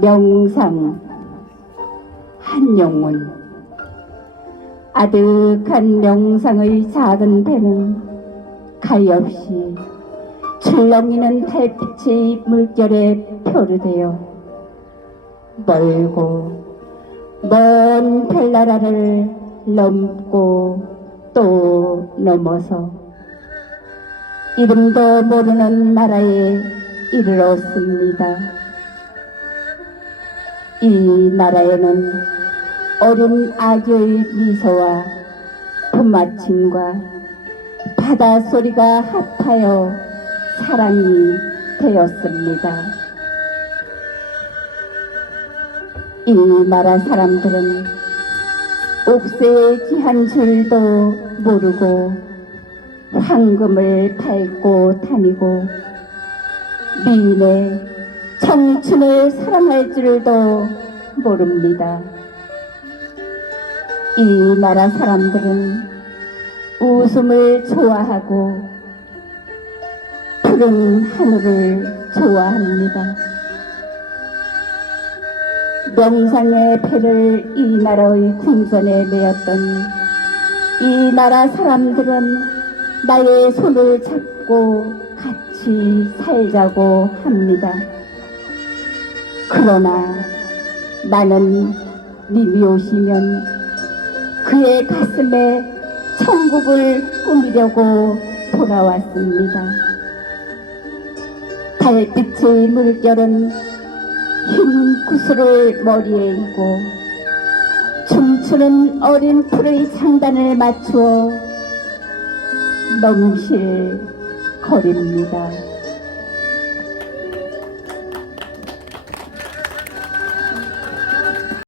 명상 한 영혼 아득한 명상의 작은 배는 가엾이 출렁이는 달빛의 물결에 표류되어 멀고 먼 별나라를 넘고 또 넘어서 이름도 모르는 나라에 이르렀습니다. 이 나라에는 어린 아기의 미소와 봄마침과 바다 소리가 합하여 사랑이 되었습니다. 이 나라 사람들은 옥새에 귀한 줄도 모르고 황금을 밟고 다니고 미인의 청춘을 사랑할 줄도 모릅니다. 이 나라 사람들은 웃음을 좋아하고 푸른 하늘을 좋아합니다. 명상의 패를 이 나라의 궁전에 메었던 이 나라 사람들은 나의 손을 잡고 같이 살자고 합니다. 그러나 나는 님이 오시면 그의 가슴에 천국을 꾸미려고 돌아왔습니다. 달빛의 물결은 흰 구슬을 머리에 이고 춤추는 어린 풀의 장단을 맞추어 넘실 거립니다.